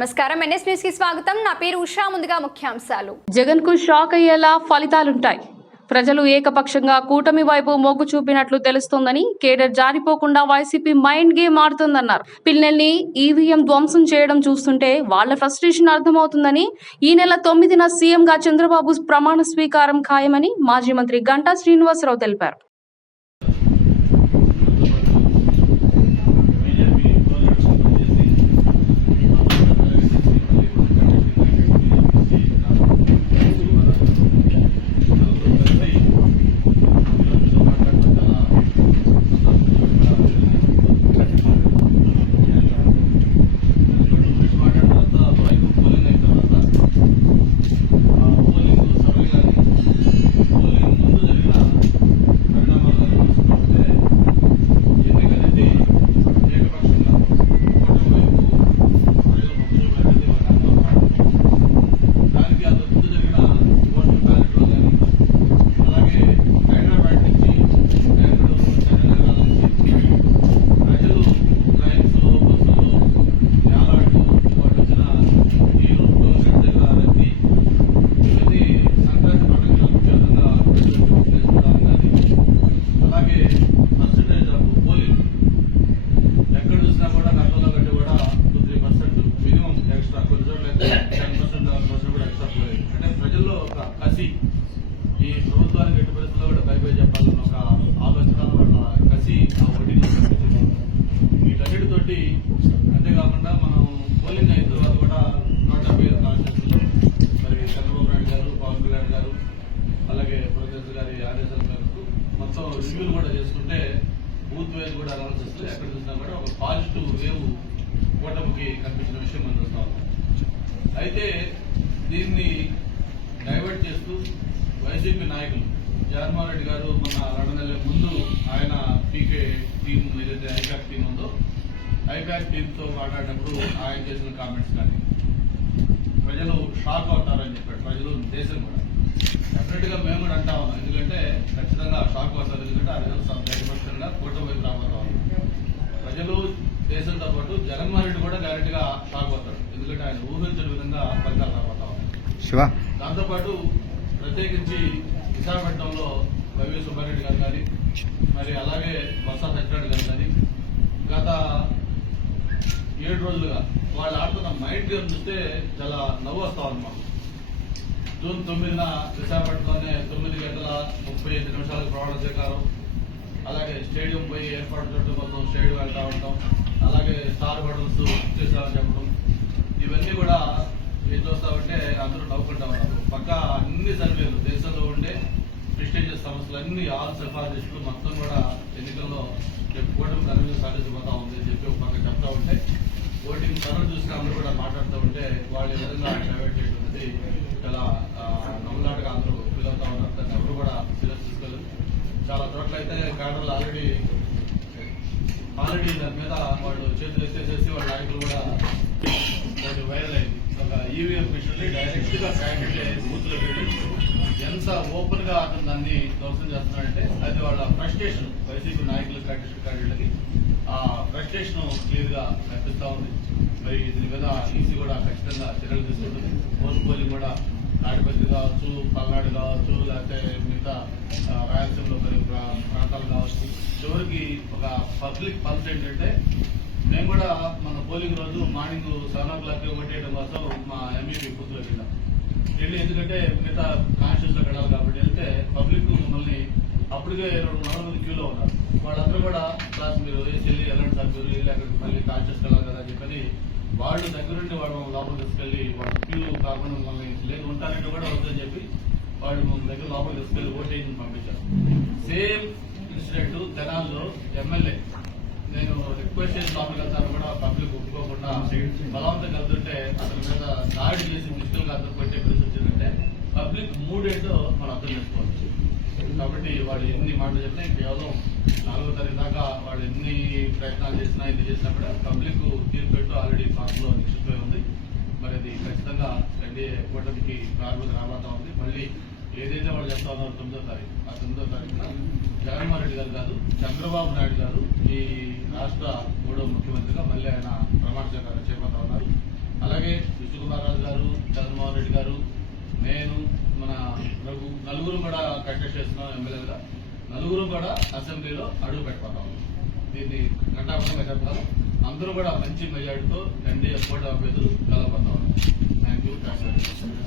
నమస్కారం, NS news కి స్వాగతం. నా పేరు ఉషా. ముందుగా ముఖ్యాంశాలు. జగన్ కు షాక్ అయ్యేలా ఫలితాలుంటాయి. ప్రజలు ఏకపక్షంగా కూటమి వైపు మొగ్గు చూపినట్లు తెలుస్తోందని, కేడర్ జారిపోకుండా వైసీపీ మైండ్ గేమ్ ఆడుతోందన్నారు. పిల్లల్ని ఈవీఎం ధ్వంసం చేయడం చూస్తుంటే వాళ్ల ఫ్రస్ట్రేషన్ అర్థమవుతుందని, ఈ నెల 9న సీఎంగా చంద్రబాబు ప్రమాణ స్వీకారం ఖాయమని మాజీ మంత్రి గంటా శ్రీనివాసరావు తెలిపారు. ఈ ప్రభుత్వానికి ఎట్టి పరిస్థితుల్లో కూడా భయపడి చెప్పాలన్న ఒక ఆలోచన వాళ్ళ కసి ఆ వడ్డీని కనిపించింది. వీటన్నిటితోటి అంతేకాకుండా మనం పోలింగ్ అయిన తర్వాత కూడా 170 కాన్స్టిట్యూన్సీలో మరి చంద్రబాబు నాయుడు గారు, పవన్ కళ్యాణ్ గారు, అలాగే ప్రొఫెసర్ గారి ఆదేశాల మేరకు మొత్తం రివ్యూలు కూడా చేసుకుంటే బూత్ వైజ్ కూడా అనాలిసిస్ ఎక్కడ చూసినా కూడా ఒక పాజిటివ్ వేవ్ కూటమికి కనిపించిన విషయం మనం చూస్తాం. అయితే దీన్ని డైవర్ట్ చేస్తూ వైసీపీ నాయకులు జగన్మోహన్ రెడ్డి గారు మొన్న 2 నెలల ముందు ఆయన పీకే టీం ఏదైతే ఐపాక్ టీం ఉందో ఐపాక్ టీంతో మాట్లాడినప్పుడు ఆయన చేసిన కామెంట్స్ కానీ ప్రజలు షాక్ అవుతారని చెప్పాడు. ప్రజలు దేశం కూడా డెఫినెట్ గా మేము కూడా అంటా ఉన్నాం. ఎందుకంటే ఖచ్చితంగా షాక్ అవుతారు. ఎందుకంటే ఆ ప్రజలు ధైర్యపక్షంగా కూటమి వైపు రాబోతా ఉన్నారు. ప్రజలు దేశంతో పాటు జగన్మోహన్ రెడ్డి కూడా డైరెక్ట్ గా షాక్ అవుతాడు. ఎందుకంటే ఆయన ఊహించిన విధంగా ఫలితాలు రాబోతా ఉన్నారు. దాంతోపాటు ప్రత్యేకించి విశాఖపట్నంలో వైవి సుబ్బారెడ్డి గారు కానీ మరి అలాగే బొత్స సత్యనారాయణ గారు కానీ గత 7 రోజులుగా వాళ్ళు ఆడుతున్న మైండ్ గేమ్ చూస్తే చాలా నవ్వు వస్తా ఉంది మాకు. జూన్ 9న విశాఖపట్నంలోనే 9 గంటల 35 నిమిషాలకు ప్రమాణ స్వీకారం, అలాగే స్టేడియం పోయి ఏర్పాటు చేయడం కోసం స్టేడియం వెళ్తా ఉంటాం, అలాగే స్టార్ హోటల్స్ చేస్తామని చెప్పడం, ఇవన్నీ కూడా ఏం చూస్తామంటే అందరూ నవ్వుకుంటా ఉన్నారు. పక్క అన్ని సర్వేలు దేశంలో ఉండే ప్రెస్టీజియస్ సంస్థలు అన్ని ఆల్ సిఫారసులు మొత్తం కూడా ఎన్నికల్లో కూటమి ఘనంగా సాధించబోతా ఉంది అని చెప్పి ఒక పక్క చెప్తా ఉంటే ఓటింగ్ సర్వే చూసిన అందరూ కూడా మాట్లాడుతూ ఉంటే వాళ్ళు ఏ విధంగా డైవర్ట్ చేయడం అనేది చాలా నవ్వులాటగా అందరూ ఫీల్ అవుతా ఉన్నారు. దాన్ని ఎవరు కూడా సీరియస్ తీసుకోలేదు. చాలా చోట్ల అయితే క్యాడర్లు ఆల్రెడీ దాని మీద వాళ్ళు చేతులు ఎత్తేసేసి వాళ్ళ నాయకులు కూడా వైరల్ అయింది. ఒక ఈవీఎం మిషన్ డైరెక్ట్ గా క్యాండిడేట్ బూత్ లో వెళ్ళి ఎంత ఓపెన్ గా అతను దాన్ని ధ్వంసం చేస్తున్నాడంటే అది వాళ్ళ ఫ్రస్ట్రేషన్, వైసీపీ నాయకులు క్యాండిడేట్లకి ఆ ఫ్రస్ట్రేషన్ క్లియర్ గా కనిపిస్తా ఉంది. మరి దీని మీద ఈసీ కూడా ఖచ్చితంగా చర్యలు తీసుకుంటుంది. పోస్ట్ పోలింగ్ కూడా తాడిపత్రి కావచ్చు, పల్నాడు కావచ్చు, లేకపోతే మిగతా రాయలసీమలో కొన్ని ప్రాంతాలు కావచ్చు. చివరికి ఒక పబ్లిక్ పల్స్ ఏంటంటే మేము కూడా మన పోలింగ్ రోజు మార్నింగ్ 7 o'clock కొట్టేయడం కోసం మా ఎంఈపీ బూత్లోకి వెళ్ళాం. ఎందుకంటే మిగతా కాన్స్టిట్యూన్స్ లో వెళ్ళాలి కాబట్టి వెళ్తే పబ్లిక్ మమ్మల్ని అప్పటికే 200 మంది క్యూలో ఉన్నారు. వాళ్ళందరూ కూడా క్లాస్ మీరు వెళ్ళి వెళ్ళండి సార్, మీరు వెళ్ళి అక్కడికి మళ్ళీ కాన్స్టిట్యూన్స్ వెళ్ళాలి కదా అని చెప్పని వాళ్ళు దగ్గరుండి వాళ్ళు లోపల తీసుకెళ్లి వాళ్ళ క్యూ కాకుండా మమ్మల్ని లేదు ఉంటారంటే కూడా వద్దని చెప్పి వాళ్ళు మన దగ్గర లోపల తీసుకెళ్లి ఓటింగ్ పంపించారు. సేమ్ ఇన్సిడెంట్ తెనాల్లో ఎమ్మెల్యే నేను రిక్వెస్ట్ చేసి లోపలికి వెళ్తాను కూడా పబ్లిక్ ఒప్పుకోకుండా బలవంతం వెళ్తుంటే అతని మీద దాడి చేసి ఫిజికల్ గా అతను కొట్టే పరిస్థితి వచ్చిందంటే పబ్లిక్ మూడేంటో మనం అర్థం చేసుకోవచ్చు. కాబట్టి వాళ్ళు ఎన్ని మాటలు చెప్తే కేవలం 4వ తారీఖు దాకా వాళ్ళు ఎన్ని ప్రయత్నాలు చేసినా ఎన్ని చేసినా కూడా పబ్లిక్ తీర్పు పెట్టు ఆల్రెడీ పార్టీలో నిశ్చితమై ఉంది. మరి అది ఖచ్చితంగా ఎన్డీఏ కూటమికి ప్రారంభం రాబోతా ఉంది. మళ్ళీ ఏదైతే వాళ్ళు చెప్తా ఉన్నారో 9వ తారీఖు ఆ 9వ తారీఖున జగన్మోహన్ రెడ్డి గారు కాదు చంద్రబాబు నాయుడు గారు ఈ రాష్ట్ర 3వ ముఖ్యమంత్రిగా మళ్ళీ ఆయన ప్రమాణ స్వీకారం చేయబోతా ఉన్నారు. అలాగే నలుగురు కూడా కంటెస్ట్ చేస్తున్నాం ఎమ్మెల్యేగా, నలుగురు కూడా అసెంబ్లీలో అడుగు పెట్టబోతాం. దీన్ని ఘంటాపథంగా చెప్తాను. అందరూ కూడా మంచి మెజార్టీతో ఎన్డీఏ కూటమి అభ్యర్థులు కలబోతాం. Thank you.